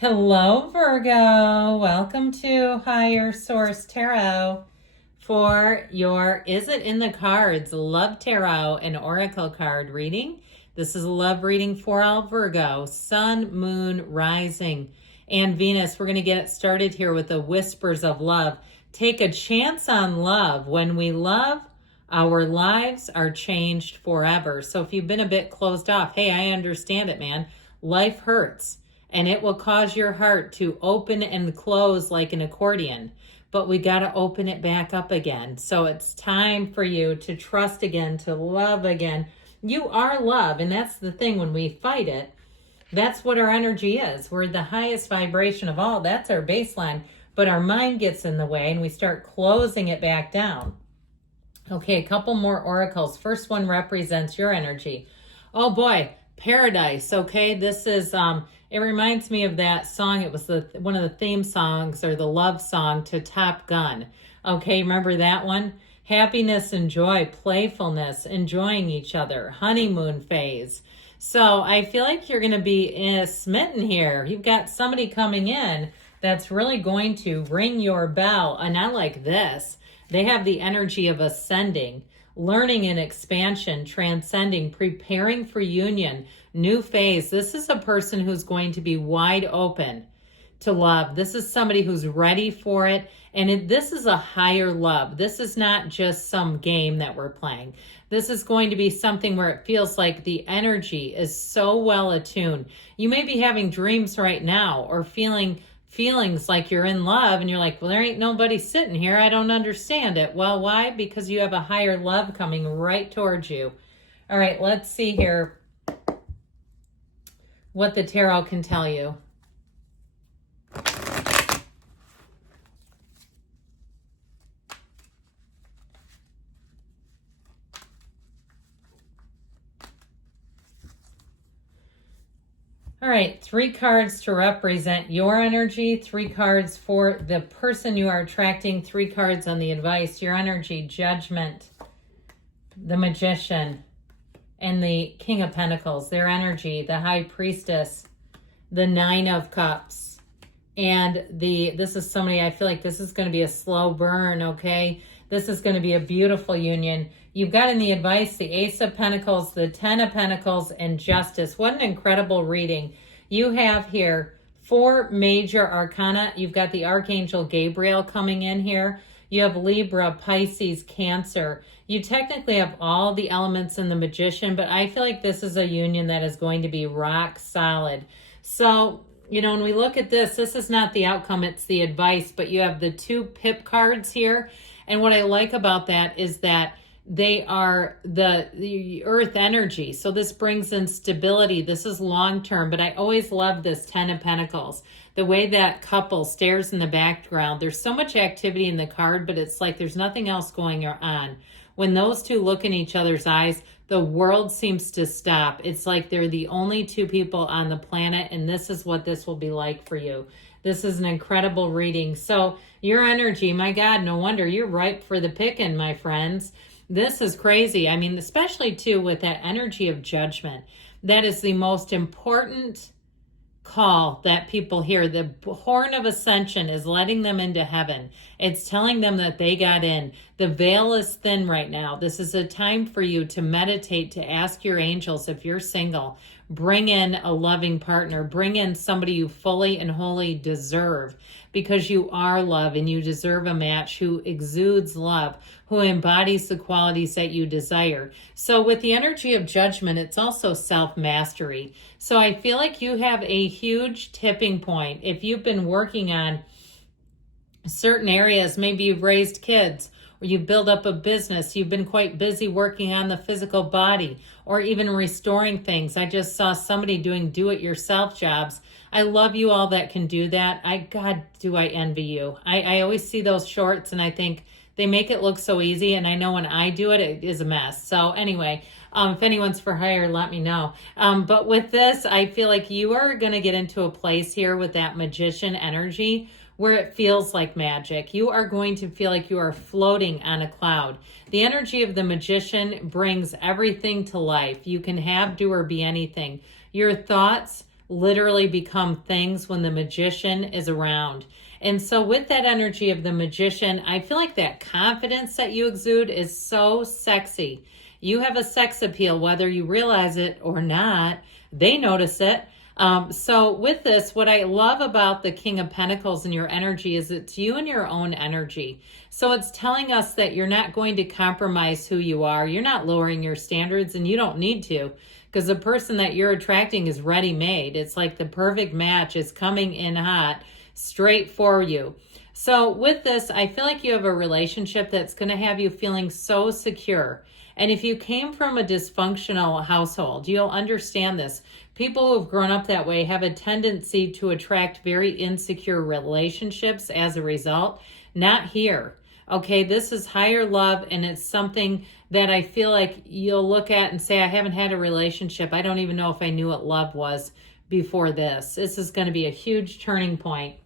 Hello, Virgo. Welcome to Higher Source Tarot for your Is It in the Cards Love Tarot and Oracle card reading. This is a love reading for all Virgo, Sun, Moon, Rising, and Venus. We're going to get it started here with the Whispers of Love. Take a chance on love. When we love, our lives are changed forever. So if you've been a bit closed off, hey, I understand it, man. Life hurts. And it will cause your heart to open and close like an accordion. But we got to open it back up again. So it's time for you to trust again, to love again. You are love. And that's the thing, when we fight it, that's what our energy is. We're the highest vibration of all. That's our baseline. But our mind gets in the way and we start closing it back down. Okay, a couple more oracles. First one represents your energy. Oh boy, Paradise. Okay, this is... It reminds me of that song. It was one of the theme songs, or the love song to Top Gun. Okay, remember that one? Happiness and joy, playfulness, enjoying each other, honeymoon phase. So I feel like you're going to be smitten here. You've got somebody coming in that's really going to ring your bell. And I like this. They have the energy of ascending, learning and expansion, transcending, preparing for union, new phase. This is a person who's going to be wide open to love. This is somebody who's ready for it. And this is a higher love. This is not just some game that we're playing. This is going to be something where it feels like the energy is so well attuned. You may be having dreams right now or feelings like you're in love and you're like, well, there ain't nobody sitting here. I don't understand it. Well, why? Because you have a higher love coming right towards you. All right, let's see here what the tarot can tell you. All right, 3 cards to represent your energy, 3 cards for the person you are attracting, 3 cards on the advice, your energy, Judgment, the Magician, and the King of Pentacles, their energy, the High Priestess, the 9 of Cups, and this is somebody, I feel like this is going to be a slow burn, okay? This is going to be a beautiful union. You've got in the advice the Ace of Pentacles, the 10 of Pentacles, and Justice. What an incredible reading. You have here 4 major arcana. You've got the Archangel Gabriel coming in here. You have Libra, Pisces, Cancer. You technically have all the elements in the Magician, but I feel like this is a union that is going to be rock solid. So, you know, when we look at this is not the outcome, it's the advice, but you have the 2 pip cards here. And what I like about that is that they are the earth energy. So this brings in stability. This is long-term, but I always love this 10 of Pentacles. The way that couple stares in the background. There's so much activity in the card, but it's like there's nothing else going on. When those 2 look in each other's eyes, the world seems to stop. It's like they're the only 2 people on the planet, and this is what this will be like for you. This is an incredible reading. So your energy, my God, no wonder you're ripe for the picking, my friends. This is crazy. I mean, especially too with that energy of judgment. That is the most important call that people hear. The horn of ascension is letting them into heaven. It's telling them that they got in. The veil is thin right now. This is a time for you to meditate, to ask your angels, if you're single, bring in a loving partner, bring in somebody you fully and wholly deserve, because you are love and you deserve a match who exudes love, who embodies the qualities that you desire. So with the energy of judgment, it's also self-mastery. So I feel like you have a huge tipping point. If you've been working on certain areas, maybe you've raised kids, or you build up a business, you've been quite busy working on the physical body, or even restoring things. I just saw somebody doing do-it-yourself jobs. I love you all that can do that. God, do I envy you. I always see those shorts and I think they make it look so easy. And I know when I do it, it is a mess. So anyway, if anyone's for hire, let me know. But with this, I feel like you are going to get into a place here with that Magician energy where it feels like magic. You are going to feel like you are floating on a cloud. The energy of the Magician brings everything to life. You can have, do, or be anything. Your thoughts literally become things when the magician is around. And so with that energy of the magician, I feel like that confidence that you exude is so sexy. You have a sex appeal, whether you realize it or not. They notice it. So with this, what I love about the King of Pentacles and your energy is it's you and your own energy. So it's telling us that you're not going to compromise who you are. You're not lowering your standards, and you don't need to, because the person that you're attracting is ready-made. It's like the perfect match is coming in hot straight for you. So with this, I feel like you have a relationship that's going to have you feeling so secure. And if you came from a dysfunctional household, you'll understand this. People who have grown up that way have a tendency to attract very insecure relationships as a result. Not here. Okay, this is higher love, and it's something that I feel like you'll look at and say, I haven't had a relationship. I don't even know if I knew what love was before this. This is going to be a huge turning point.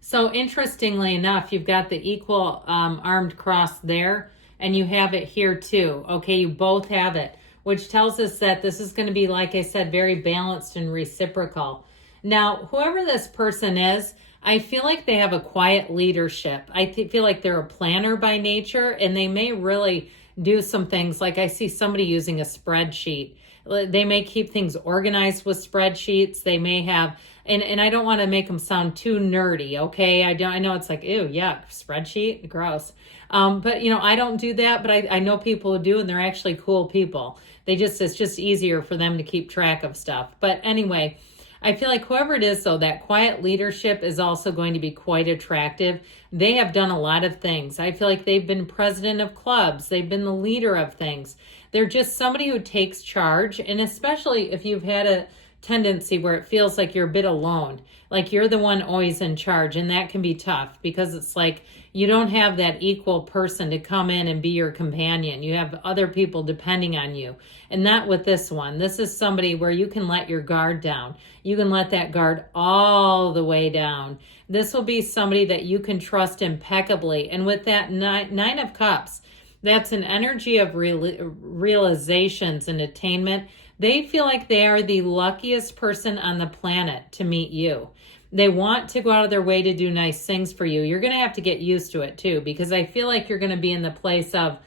So interestingly enough, you've got the equal armed cross there, and you have it here too. Okay, you both have it, which tells us that this is going to be, like I said, very balanced and reciprocal. Now, whoever this person is, I feel like they have a quiet leadership. I feel like they're a planner by nature, and they may really do some things. Like I see somebody using a spreadsheet. They may keep things organized with spreadsheets. They may have, and I don't want to make them sound too nerdy, okay? I know it's like, ew, yuck, spreadsheet, gross. But you know, I don't do that, but I know people who do, and they're actually cool people. It's just easier for them to keep track of stuff. But anyway, I feel like whoever it is, though, that quiet leadership is also going to be quite attractive. They have done a lot of things. I feel like they've been president of clubs. They've been the leader of things. They're just somebody who takes charge. And especially if you've had a tendency where it feels like you're a bit alone, like you're the one always in charge. And that can be tough because it's like you don't have that equal person to come in and be your companion. You have other people depending on you. And not with this one. This is somebody where you can let your guard down. You can let that guard all the way down. This will be somebody that you can trust impeccably. And with that Nine of Cups, that's an energy of realizations and attainment. They feel like they are the luckiest person on the planet to meet you. They want to go out of their way to do nice things for you. You're going to have to get used to it too, because I feel like you're going to be in the place of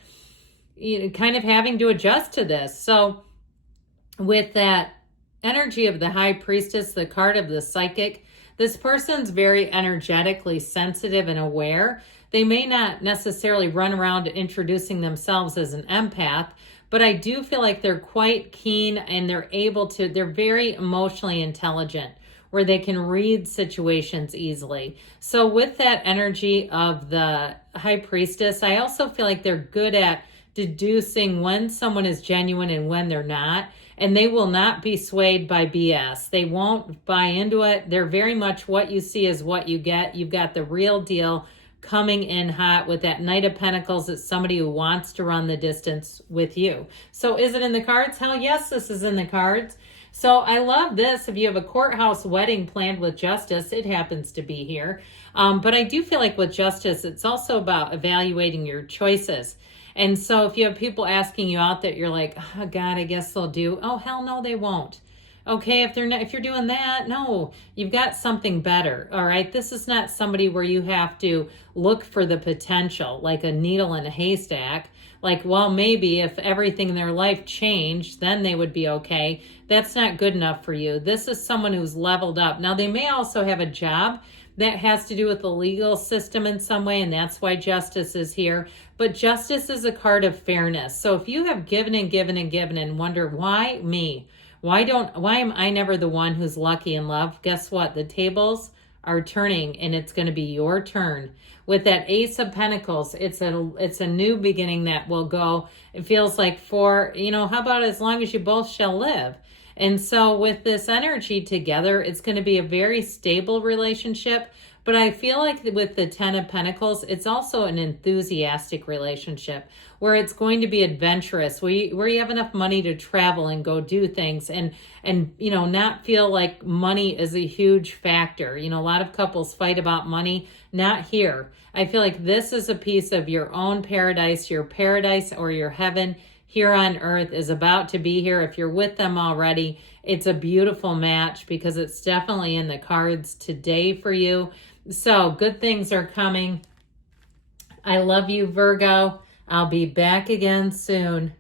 kind of having to adjust to this. So with that energy of the High Priestess, the card of the Psychic, this person's very energetically sensitive and aware. They may not necessarily run around introducing themselves as an empath, but I do feel like they're quite keen and they're very emotionally intelligent, where they can read situations easily. So with that energy of the High Priestess, I also feel like they're good at deducing when someone is genuine and when they're not. And they will not be swayed by BS. They won't buy into it. They're very much what you see is what you get. You've got the real deal coming in hot with that Knight of Pentacles. It's somebody who wants to run the distance with you. So is it in the cards? Hell yes, this is in the cards. So I love this. If you have a courthouse wedding planned with Justice, it happens to be here. But I do feel like with Justice, it's also about evaluating your choices. And so if you have people asking you out that you're like, oh God, I guess they'll do. Oh, hell no, they won't. Okay, if you're doing that, no, you've got something better. All right. This is not somebody where you have to look for the potential, like a needle in a haystack. Like, well, maybe if everything in their life changed, then they would be okay. That's not good enough for you. This is someone who's leveled up. Now, they may also have a job that has to do with the legal system in some way, and that's why Justice is here. But Justice is a card of fairness. So if you have given and given and given and wonder, why me? Why am I never the one who's lucky in love? Guess what? The tables are turning, and it's going to be your turn. With that Ace of Pentacles, it's a new beginning that will go. It feels like how about as long as you both shall live? And so with this energy together, it's going to be a very stable relationship. But I feel like with the Ten of Pentacles, it's also an enthusiastic relationship where it's going to be adventurous, where you have enough money to travel and go do things and not feel like money is a huge factor. A lot of couples fight about money. Not here. I feel like this is a piece of your own paradise, your paradise or your heaven here on earth is about to be here. If you're with them already, it's a beautiful match because it's definitely in the cards today for you. So good things are coming. I love you, Virgo. I'll be back again soon.